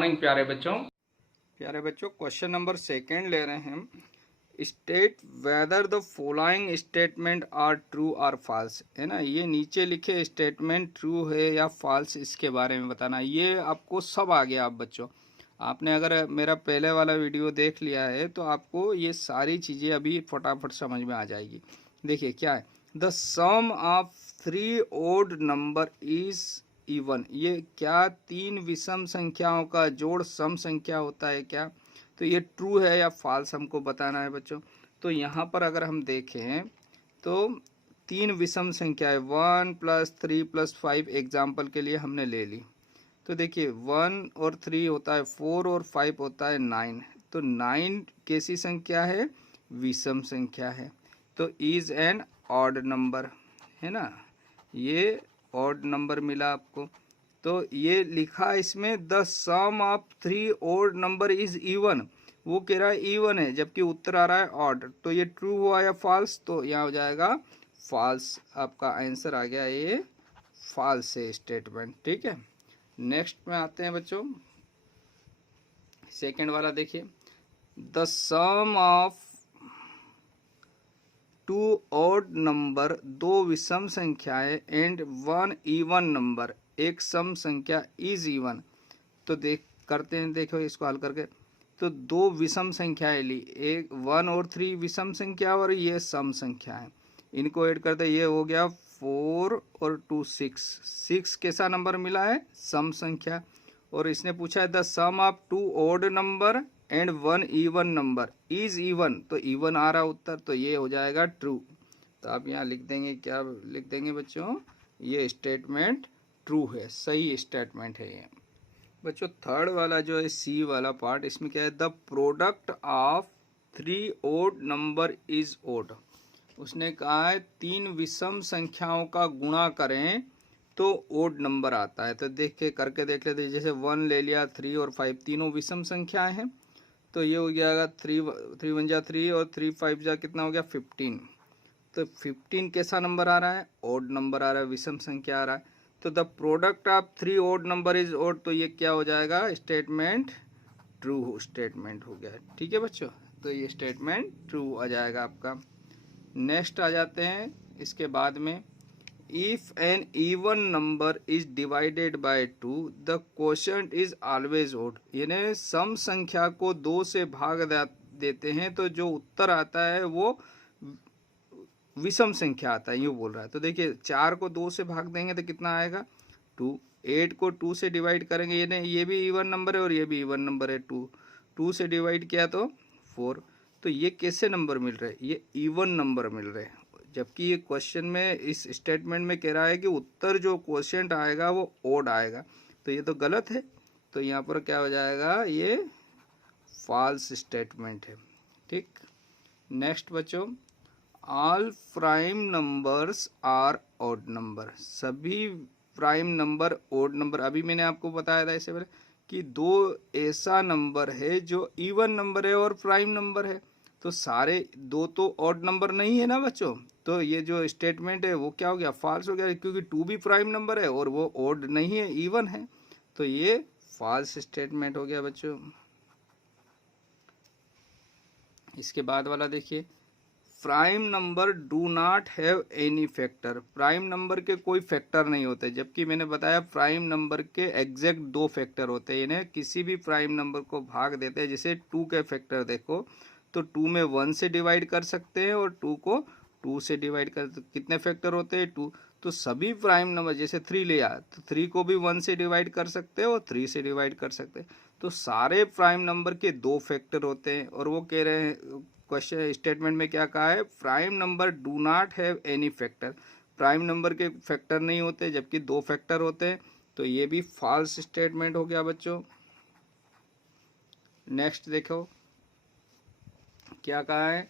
Morning प्यारे बच्चों question number second ले रहे हैं हम। State whether the following statement are true और फॉल्स, है ना। ये नीचे लिखे स्टेटमेंट ट्रू है या फॉल्स, इसके बारे में बताना। ये आपको सब आ गया। आप बच्चों, आपने अगर मेरा पहले वाला वीडियो देख लिया है तो आपको ये सारी चीज़ें अभी फटाफट समझ में आ जाएगी। देखिए क्या है, the sum of 3 odd number is even. ये क्या, 3 विषम संख्याओं का जोड़ सम संख्या होता है क्या? तो ये ट्रू है या फॉल्स हमको बताना है बच्चों। तो यहाँ पर अगर हम देखें तो 3 विषम संख्या है, 1 + 3 + 5 एग्जाम्पल के लिए हमने ले ली। तो देखिए 1 और 3 होता है 4 और 5 होता है 9। तो 9 कैसी संख्या है? विषम संख्या है। तो इज एन ऑड नंबर, है ना। ये ऑड नंबर मिला आपको। तो ये लिखा इसमें the sum of 3 odd number is even. वो कह रहा है इवन है, जबकि उत्तर आ रहा है ऑड। तो ये ट्रू हुआ या फॉल्स? तो यहाँ हो जाएगा फॉल्स। आपका आंसर आ गया ये फॉल्स है स्टेटमेंट। ठीक है, नेक्स्ट में आते हैं बच्चों। सेकंड वाला देखिए, the sum of 2 odd number, 2 विषम संख्याएं, एंड 1 इवन नंबर, एक सम संख्या, इज इवन। तो देख करते हैं, देखो इसको हल करके। तो 2 विषम संख्याएं ली, एक 1 और 3 विषम संख्या और ये सम संख्या है। इनको ऐड करते, ये हो गया 4 और 2 6। 6 कैसा नंबर मिला है? सम संख्या। और इसने पूछा है the sum of 2 odd number and 1 even number is even. तो इवन आ रहा उत्तर, तो ये हो जाएगा ट्रू। तो आप यहाँ लिख देंगे, क्या लिख देंगे बच्चों? ये स्टेटमेंट ट्रू है, सही स्टेटमेंट है ये बच्चों। थर्ड वाला जो है सी वाला पार्ट, इसमें क्या है, the product of 3 odd number is odd. उसने कहा है 3 विषम संख्याओं का गुणा करें तो ओड नंबर आता है। तो देख के करके देख लेते हैं। जैसे 1 ले लिया, 3 और 5 तीनों विषम संख्याएं हैं। तो ये हो जाएगा 3 1 जा 3 और 3 5 जा कितना हो गया 15। तो 15 कैसा नंबर आ रहा है? ओड नंबर आ रहा है, विषम संख्या आ रहा है। तो the product of 3 odd number is odd. तो ये क्या हो जाएगा? स्टेटमेंट ट्रू स्टेटमेंट हो गया। ठीक है बच्चों, तो ये स्टेटमेंट ट्रू आ जाएगा आपका। नेक्स्ट आ जाते हैं इसके बाद में, if an even number is divided by 2 the quotient is always odd. यानी सम संख्या को 2 से भाग देते हैं तो जो उत्तर आता है वो विषम संख्या आता है, यूँ बोल रहा है। तो देखिए 4 को 2 से भाग देंगे तो कितना आएगा? 2। 8 को 2 से डिवाइड करेंगे, ये भी इवन नंबर है और ये भी इवन नंबर है। 2 से डिवाइड किया तो 4। तो ये कैसे नंबर मिल रहे हैं? ये इवन नंबर मिल रहे हैं। जबकि ये क्वेश्चन में, इस स्टेटमेंट में कह रहा है कि उत्तर जो क्वोशिएंट आएगा वो ओड आएगा। तो ये तो गलत है। तो यहाँ पर क्या हो जाएगा? ये फॉल्स स्टेटमेंट है। ठीक, नेक्स्ट बच्चों, all prime numbers are odd number. सभी प्राइम नंबर ओड नंबर। अभी मैंने आपको बताया था इससे पहले कि 2 ऐसा नंबर है जो इवन नंबर है और प्राइम नंबर है। तो सारे 2 तो ऑड नंबर नहीं है ना बच्चों। तो ये जो स्टेटमेंट है वो क्या हो गया? फॉल्स हो गया, क्योंकि 2 भी प्राइम नंबर है और वो ऑड नहीं है, इवन है। तो ये फॉल्स स्टेटमेंट हो गया बच्चों। इसके बाद वाला देखिए, prime number do not have any factor. Prime number के कोई फैक्टर नहीं होते, जबकि मैंने बताया प्राइम नंबर के एग्जैक्ट 2 फैक्टर होते हैं। इन्हें किसी भी प्राइम नंबर को भाग देते हैं। जैसे 2 के फैक्टर देखो, तो 2 में 1 से डिवाइड कर सकते हैं और 2 को 2 से डिवाइड कर, कितने फैक्टर होते हैं? 2। तो सभी प्राइम नंबर, जैसे 3 लिया तो 3 को भी 1 से डिवाइड कर सकते हैं और 3 से डिवाइड कर सकते हैं। तो सारे प्राइम नंबर के 2 फैक्टर होते हैं। और वो कह रहे हैं, क्वेश्चन स्टेटमेंट में क्या कहा है? Prime number do not have any factor. Prime number के फैक्टर नहीं होते, जबकि 2 फैक्टर होते हैं। तो ये भी फॉल्स स्टेटमेंट हो गया बच्चों। नेक्स्ट देखो क्या कहा है,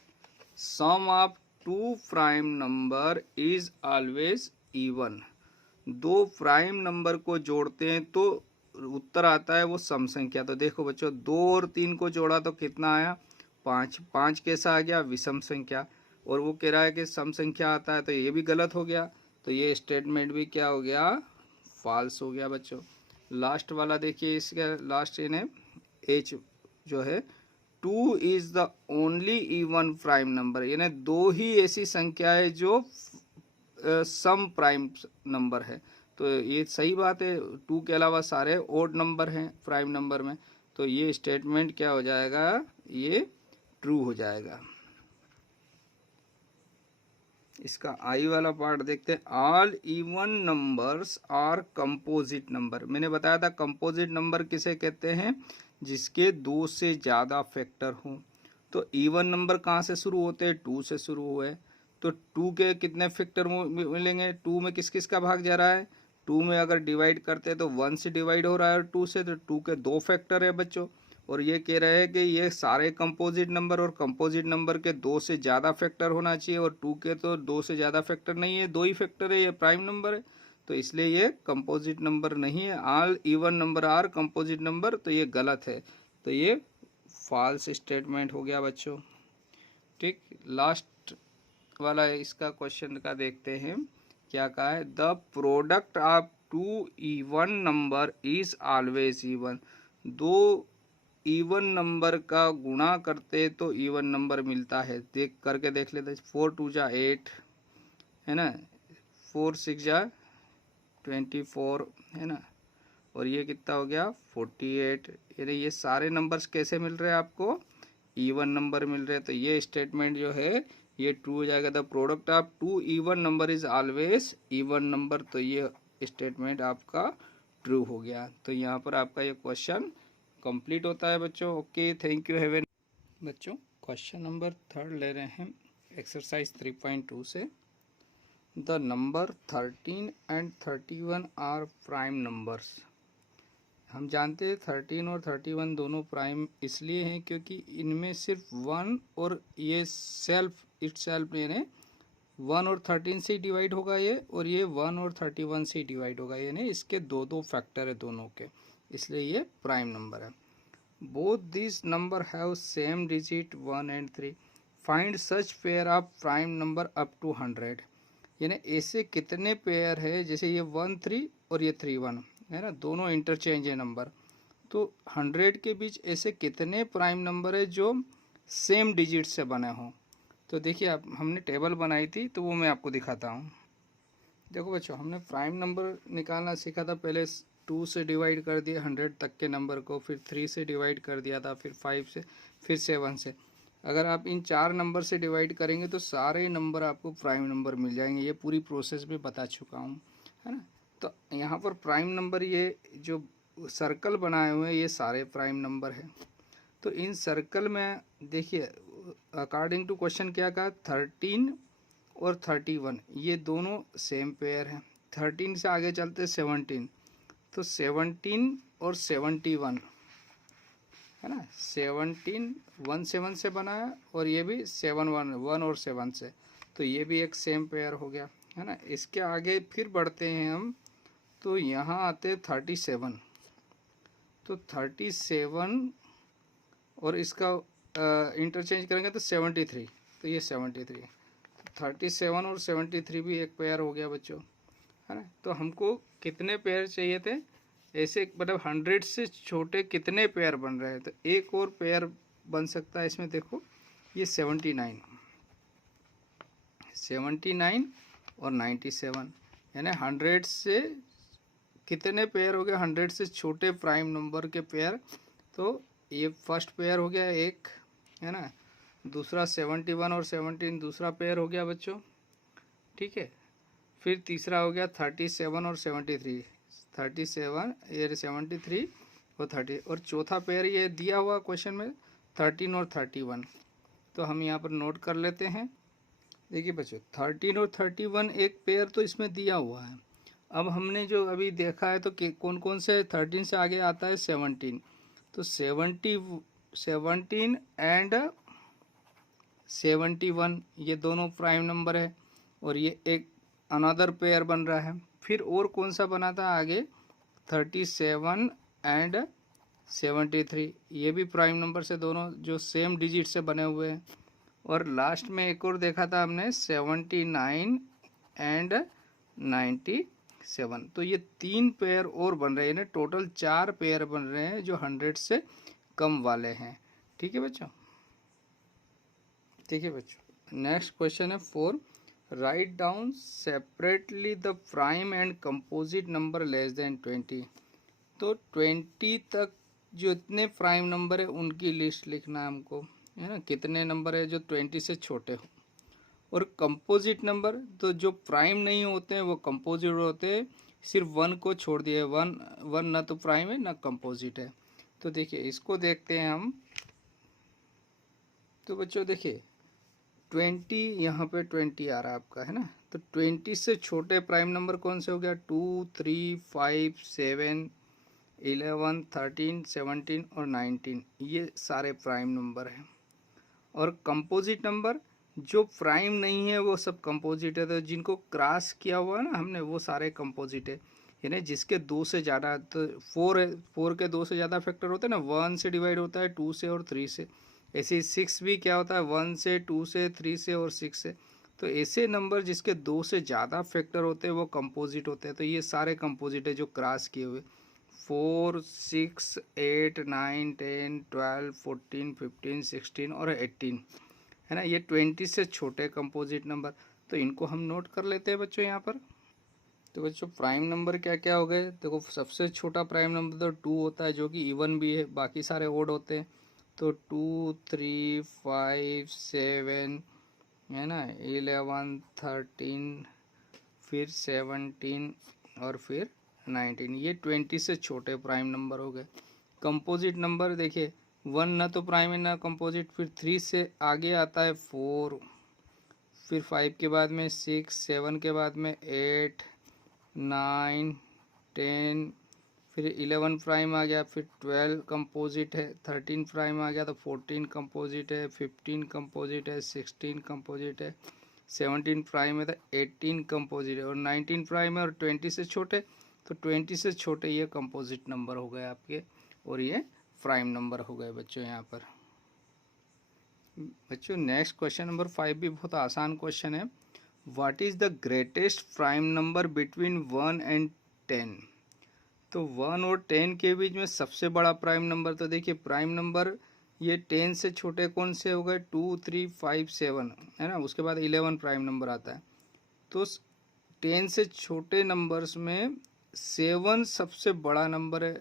sum of 2 prime number is always even. 2 prime number को जोड़ते हैं तो उत्तर आता है वो सम संख्या। तो देखो बच्चों, 2 और 3 को जोड़ा तो कितना आया? 5। 5 कैसा आ गया? विषम संख्या। और वो कह रहा है कि सम संख्या आता है, तो ये भी गलत हो गया। तो ये स्टेटमेंट भी क्या हो गया? फॉल्स हो गया बच्चों। लास्ट वाला देखिए, इसका लास्ट इन्हें एच जो है 2 is the only even prime number, यानी दो ही ऐसी संख्या है जो सम प्राइम नंबर है। तो ये सही बात है, 2 के अलावा सारे ओड नंबर हैं प्राइम नंबर में, तो ये स्टेटमेंट क्या हो जाएगा, ये ट्रू हो जाएगा। इसका आई वाला पार्ट देखते हैं। All even numbers are composite number. मैंने बताया था कंपोजिट नंबर किसे कहते हैं, जिसके 2 से ज़्यादा फैक्टर हों। तो इवन नंबर कहाँ से शुरू होते हैं, 2 से शुरू हुए, तो 2 के कितने फैक्टर मिलेंगे, 2 में किस किस का भाग जा रहा है, 2 में अगर डिवाइड करते हैं तो 1 से डिवाइड हो रहा है और 2 से, तो 2 के 2 फैक्टर है बच्चों। और ये कह रहे हैं कि ये सारे कंपोजिट नंबर, और कंपोजिट नंबर के 2 से ज़्यादा फैक्टर होना चाहिए, और 2 के तो 2 से ज़्यादा फैक्टर नहीं है, 2 ही फैक्टर है, ये प्राइम नंबर है, तो इसलिए ये कंपोजिट नंबर नहीं है। All even number are composite number, तो ये गलत है, तो ये फॉल्स स्टेटमेंट हो गया बच्चों। ठीक, लास्ट वाला इसका क्वेश्चन का देखते हैं क्या कहा है। The product of 2 even number is always even. 2 even number का गुणा करते तो इवन नंबर मिलता है, देख करके देख लेते। 4 2 जा 8 है ना, 4 6 जा 24 है ना, और ये कितना हो गया 48। यानी ये सारे नंबर्स कैसे मिल रहे हैं आपको, इवन नंबर मिल रहे हैं, तो ये स्टेटमेंट जो है ये ट्रू हो जाएगा। The product of 2 even number is always even number, तो ये स्टेटमेंट आपका ट्रू हो गया। तो यहाँ पर आपका ये क्वेश्चन कंप्लीट होता है बच्चों। Okay, thank you, have a. बच्चों क्वेश्चन नंबर 3 ले रहे हैं एक्सरसाइज 3.2 से। The number 13 and 31 are prime numbers. हम जानते हैं 13 और 31 दोनों प्राइम इसलिए हैं क्योंकि इनमें सिर्फ 1 और ये सेल्फ इटसेल्फ यानी 1 और 13 से डिवाइड होगा ये, और ये 1 और 31 से डिवाइड होगा, यानी इसके दो दो फैक्टर है दोनों के, इसलिए ये प्राइम नंबर है। Both this number have same digit 1 and 3। Find such pair of prime number up to 100। यानी ऐसे कितने पेयर है, जैसे ये 1 3 और ये 3 1 है ना, दोनों इंटरचेंज है नंबर, तो 100 के बीच ऐसे कितने प्राइम नंबर है जो सेम डिजिट से बने हों। तो देखिए आप, हमने टेबल बनाई थी तो वो मैं आपको दिखाता हूँ। देखो बच्चों, हमने प्राइम नंबर निकालना सीखा था, पहले 2 से डिवाइड कर दिया 100 तक के नंबर को, फिर 3 से डिवाइड कर दिया था, फिर 5 से, फिर 7 से। अगर आप इन 4 नंबर से डिवाइड करेंगे तो सारे नंबर आपको प्राइम नंबर मिल जाएंगे, ये पूरी प्रोसेस भी बता चुका हूँ, है ना। तो यहाँ पर प्राइम नंबर, ये जो सर्कल बनाए हुए हैं ये सारे प्राइम नंबर हैं। तो इन सर्कल में देखिए अकॉर्डिंग टू क्वेश्चन क्या कहा, 13 और 31 ये दोनों सेम पेयर हैं। 13 से आगे चलते 17, तो 17 और 71 है ना, 17 1 7 से बना है, और ये भी 7 1 और 7 से, तो ये भी एक सेम पेयर हो गया, है ना। इसके आगे फिर बढ़ते हैं हम, तो यहाँ आते 37, तो 37 और इसका इंटरचेंज करेंगे तो 73, तो ये 73, 37 और 73 भी एक पेयर हो गया बच्चों, है ना। तो हमको कितने पेयर चाहिए थे, ऐसे मतलब 100 से छोटे कितने पेयर बन रहे हैं, तो एक और पेयर बन सकता है इसमें। देखो ये 79 और 97, यानी 100 से कितने पेयर हो गए, 100 से छोटे प्राइम नंबर के पेयर। तो ये फर्स्ट पेयर हो गया एक, है ना, दूसरा 71 और 17 दूसरा पेयर हो गया बच्चों, ठीक है। फिर तीसरा हो गया 37 और 73, 37 ये 73 और 30, और चौथा पेयर ये दिया हुआ क्वेश्चन में 13 और 31। तो हम यहाँ पर नोट कर लेते हैं। देखिए बच्चों 13 और 31 एक पेयर तो इसमें दिया हुआ है। अब हमने जो अभी देखा है तो कौन कौन से, 13 से आगे आता है 17, तो 17 एंड 71 ये दोनों प्राइम नंबर है, और ये एक अनदर पेयर बन रहा है। फिर और कौन सा बना था आगे, 37 एंड 73 ये भी प्राइम नंबर से, दोनों जो सेम डिजिट से बने हुए हैं। और लास्ट में एक और देखा था हमने 79 एंड 90 7। तो ये 3 पेयर और बन रहे हैं, यानी टोटल 4 पेयर बन रहे हैं जो 100 से कम वाले हैं। ठीक है बच्चों, ठीक है बच्चों। नेक्स्ट क्वेश्चन है 4, write down separately the prime and composite number less than 20। तो 20 तक जो इतने प्राइम नंबर है उनकी लिस्ट लिखना है हमको, है ना, कितने नंबर है जो 20 से छोटे हो। और कंपोजिट नंबर, तो जो प्राइम नहीं होते हैं वो कंपोजिट होते हैं, सिर्फ 1 को छोड़ दिए, 1 ना तो प्राइम है ना कंपोजिट है। तो देखिए इसको देखते हैं हम। तो बच्चों देखिए 20, यहाँ पे 20 आ रहा है आपका, है ना। तो 20 से छोटे प्राइम नंबर कौन से हो गया, 2, 3, 5, 7, 11, 13, 17 और 19, ये सारे प्राइम नंबर हैं। और कंपोजिट नंबर, जो प्राइम नहीं है वो सब कंपोजिट है, तो जिनको क्रॉस किया हुआ है ना हमने वो सारे कंपोजिट है। यानी जिसके 2 से ज़्यादा, तो 4 है, 4 के 2 से ज़्यादा फैक्टर होते हैं ना, 1 से डिवाइड होता है, 2 से और 3 से। ऐसे ही 6 भी क्या होता है, 1 से, 2 से, 3 से और 6 से। तो ऐसे नंबर जिसके 2 से ज़्यादा फैक्टर होते हैं वो कंपोजिट होते हैं। तो ये सारे कंपोजिट है जो क्रॉस किए हुए, 4, 6, 8, 9, 10, 12, 14, 15, 16 और 18, है ना। ये 20 से छोटे कंपोजिट नंबर, तो इनको हम नोट कर लेते हैं बच्चों यहाँ पर। तो बच्चों प्राइम नंबर क्या क्या हो गए, देखो सबसे छोटा प्राइम नंबर तो 2 होता है, जो कि इवन भी है, बाकी सारे ओड होते हैं। तो 2, 3, 5, 7, है ना, 11, 13, फिर 17 और फिर 19, ये 20 से छोटे प्राइम नंबर हो गए। कंपोजिट नंबर देखिए 1 ना तो प्राइम है ना कंपोजिट, फिर 3 से आगे आता है 4, फिर 5 के बाद में 6, 7 के बाद में 8, 9, 10, फिर 11 प्राइम आ गया, फिर 12 कंपोजिट है, 13 प्राइम आ गया तो 14 कंपोजिट है, 15 कंपोजिट है, 16 कंपोजिट है, 17 प्राइम है तो 18 कंपोजिट है, और 19 प्राइम है और 20 से छोटे, तो 20 से छोटे ये कंपोजिट नंबर हो गए आपके, और ये प्राइम नंबर हो गए बच्चों यहाँ पर। बच्चों नेक्स्ट क्वेश्चन नंबर 5 भी बहुत आसान क्वेश्चन है। What is the greatest prime number between 1 and 10। तो 1 और 10 के बीच में सबसे बड़ा प्राइम नंबर, तो देखिए प्राइम नंबर ये 10 से छोटे कौन से हो गए, 2, 3, 5, 7, है ना। उसके बाद 11 प्राइम नंबर आता है। तो 10 से छोटे नंबर्स में 7 सबसे बड़ा नंबर है,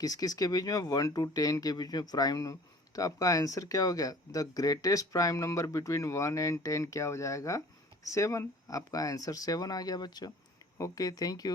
किस किस के बीच में, 1 to 10 के बीच में प्राइम नंबर। तो आपका आंसर क्या हो गया, the greatest prime number between 1 and 10 क्या हो जाएगा, 7। आपका आंसर 7 आ गया बच्चों। Okay, thank you.